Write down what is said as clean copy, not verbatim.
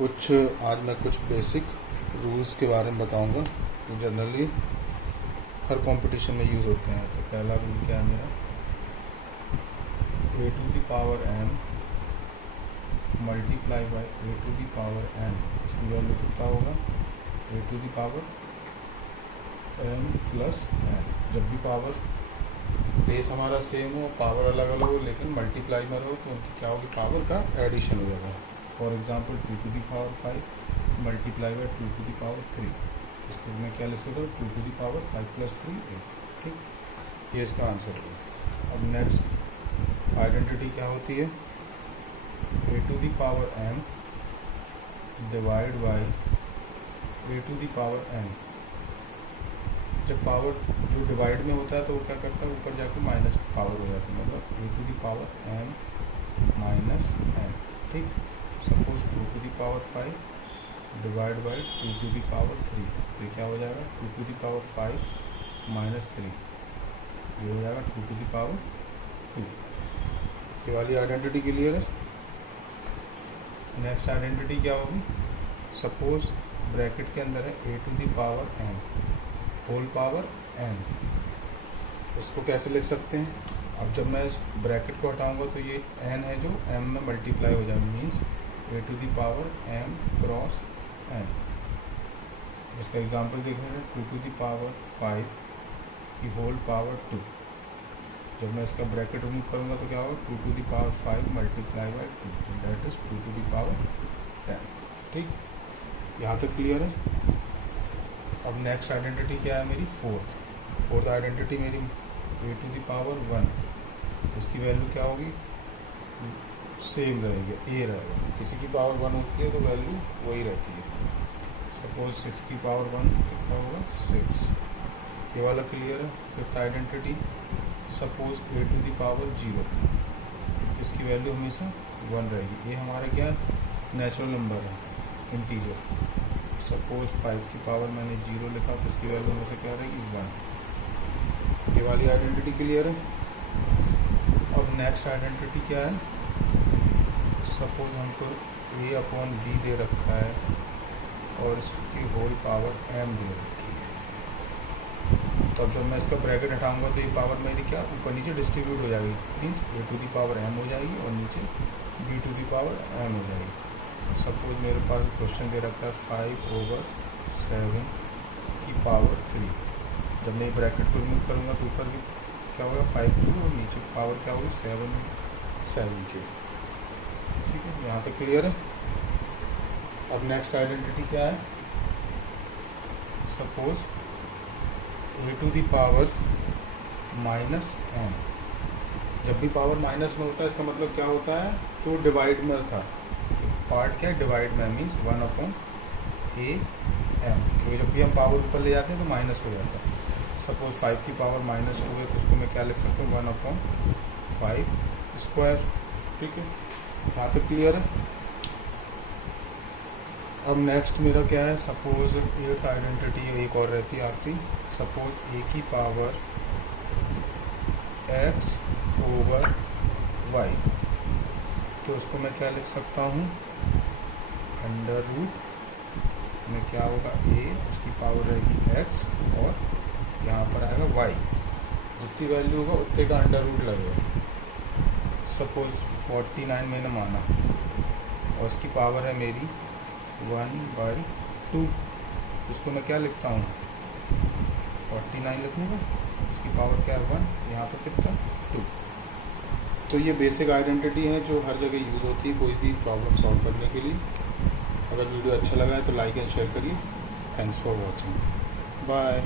आज मैं कुछ बेसिक रूल्स के बारे में बताऊंगा जो जनरली हर कंपटीशन में यूज़ होते हैं। तो पहला रूल क्या है मेरा, a to the power n multiply by a to the power n, इसकी वैल्यू कितना होगा a to the power n plus n। जब भी पावर बेस हमारा सेम हो, पावर अलग अलग हो लेकिन मल्टीप्लाई में हो तो उनकी क्या होगी, पावर का एडिशन हो जाएगा। For example 2 to the power 5 multiply by 2 to the power 3, इसको मैं क्या लिख सकता हूँ 2 टू दी पावर 5 प्लस 3 8। ठीक, ये इसका आंसर है। अब नेक्स्ट आइडेंटिटी क्या होती है, a to the power n divide by a to the power n। जब पावर जो डिवाइड में होता है तो वो क्या करता है, ऊपर जाके माइनस पावर हो जाती है, मतलब a to the power n minus n। ठीक, suppose 2 to the power 5 divide by 2 to the power 3, तो क्या हो जाएगा 2 टू दी पावर 5 माइनस 3, ये हो जाएगा 2 टू दी पावर 2। ये वाली आइडेंटिटी क्लियर है। नेक्स्ट आइडेंटिटी क्या होगी, सपोज ब्रैकेट के अंदर है a to the power n whole power n, उसको कैसे लिख सकते हैं। अब जब मैं इस ब्रैकेट को हटाऊंगा तो ये n है जो m में मल्टीप्लाई हो जाएगा, means a to the power m cross n। इसका एग्जांपल देख रहे हैं 2 टू दी पावर 5 की होल पावर 2। जब मैं इसका ब्रैकेट रिमूव करूंगा तो क्या होगा 2 to the power 5 multiply by 2, that is 2 to the power 10। ठीक, यहाँ तक क्लियर है। अब नेक्स्ट आइडेंटिटी क्या है मेरी, फोर्थ आइडेंटिटी मेरी a टू दी पावर 1, इसकी वैल्यू क्या होगी, सेम रहेगी, a रहेगा। किसी की पावर 1 होती है तो वैल्यू वही रहती है। सपोज 6 की पावर 1 कितना होगा 6, ये वाला क्लियर है। Fifth identity suppose a to the power 0, इसकी वैल्यू हमेशा 1 रहेगी। ये हमारा क्या नेचुरल नंबर है, इंटीजर। सपोज 5 की पावर मैंने 0 लिखा तो इसकी वैल्यू हमेशा क्या रहेगी 1। ये वाली आइडेंटिटी क्लियर है। अब नेक्स्ट आइडेंटिटी क्या है, सपोज हमको a अपॉन b दे रखा है और इसकी होल पावर m दे रखी है। तो अब जब मैं इसका ब्रैकेट हटाऊंगा तो ये पावर मेरी क्या ऊपर नीचे डिस्ट्रीब्यूट हो जाएगी, means a to the power m हो जाएगी और नीचे b to the power m हो जाएगी। सपोज मेरे पास क्वेश्चन दे रखा है 5/7 की पावर 3। जब मैं ब्रैकेट को रिमूव करूँगा तो ऊपर भी क्या होगा 5 की और नीचे पावर क्या होगी 7 की। ठीक है, यहाँ तक क्लियर है। अब नेक्स्ट आइडेंटिटी क्या है, suppose a to the power minus n। जब भी पावर माइनस में होता है इसका मतलब क्या होता है कि वो डिवाइड में था। पार्ट क्या है, डिवाइड में, मीन्स 1 अपॉन a m, क्योंकि जब भी हम पावर ऊपर ले जाते हैं तो माइनस हो जाता है। सपोज 5 की पावर माइनस हो गई तो उसको मैं क्या लिख सकता हूँ 1 अपॉन 5 स्क्वायर। ठीक है, यहाँ तक क्लियर है। अब नेक्स्ट मेरा क्या है, सपोज एट आइडेंटिटी एक और रहती है आपकी, सपोज a की पावर x ओवर y, तो उसको मैं क्या लिख सकता हूँ अंडर रूट में क्या होगा a, उसकी पावर रहेगी x और यहाँ पर आएगा y। जितनी वैल्यू होगा उतने का अंडर रूट लगेगा। सपोज 49 मैंने माना और उसकी पावर है मेरी 1/2, उसको मैं क्या लिखता हूँ 49 लिखूँगा, उसकी पावर क्या है 1, यहाँ पर कितना 2। तो ये बेसिक आइडेंटिटी है जो हर जगह यूज़ होती है कोई भी प्रॉब्लम सॉल्व करने के लिए। अगर वीडियो अच्छा लगा है तो लाइक एंड शेयर करिए। Thanks for watching, bye.